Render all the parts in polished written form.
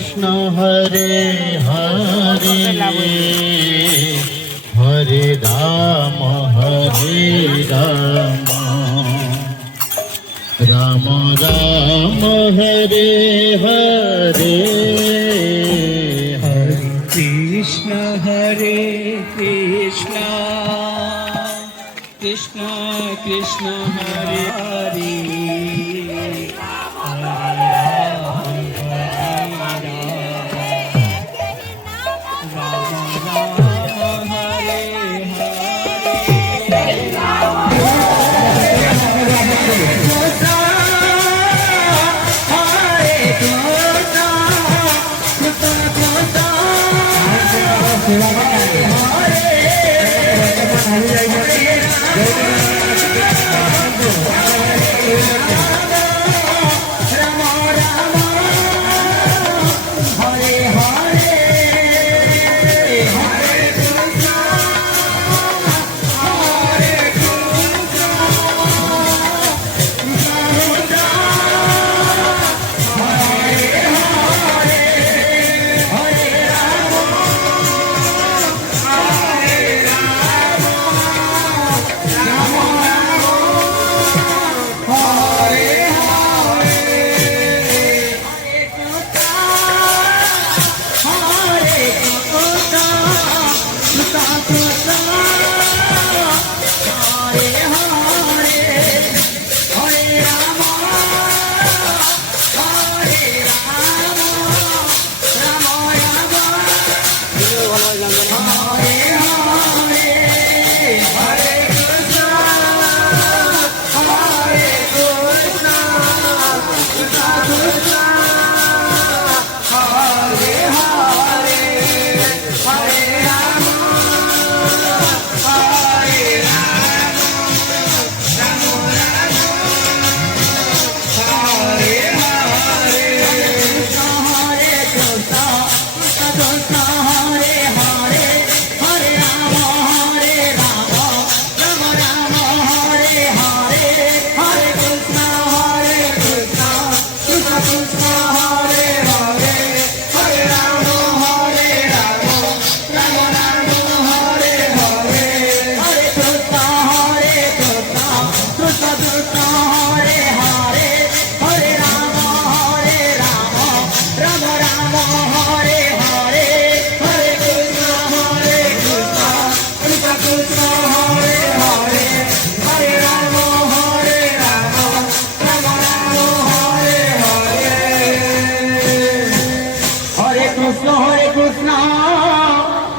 Krishna Hare Hare Hare Ram Ram Ram Hare Hare Hare Krishna Krishna Krishna Hare Hare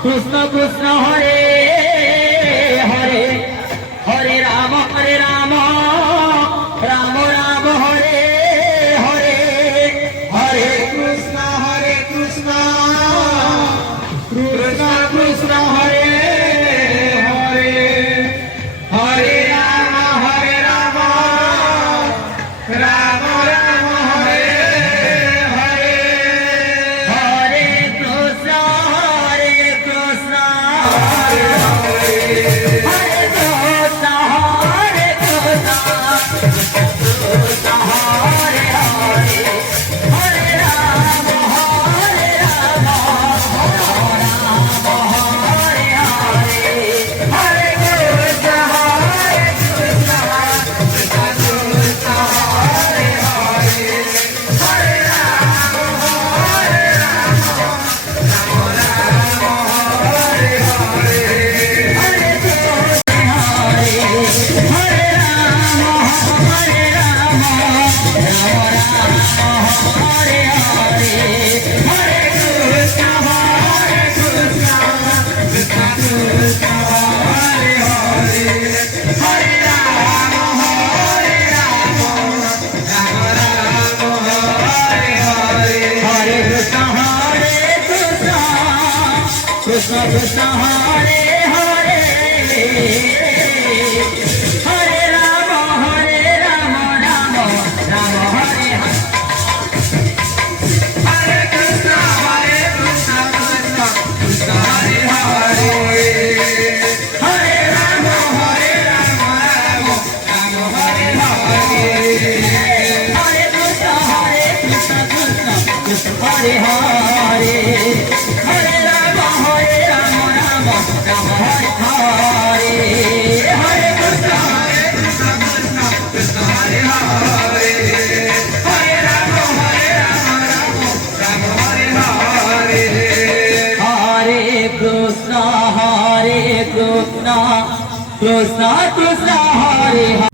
Krishna Krishna Hare Hare Hare Ram Ram Ram Hare Hare Hare Krishna Krishna Krishna Hare Hare Hare Ram Ram Ram Hare Hare Hare Krishna Krishna Krishna Hare Hare Hare Ram Ram Ram Hare Hare Hare Krishna Krishna Krishna Hare Hare Hare Ram Ram Ram Hare Hare Hare Krishna Krishna Krishna Hare Hare Krishna Krishna Krishna Krishna Hare Hare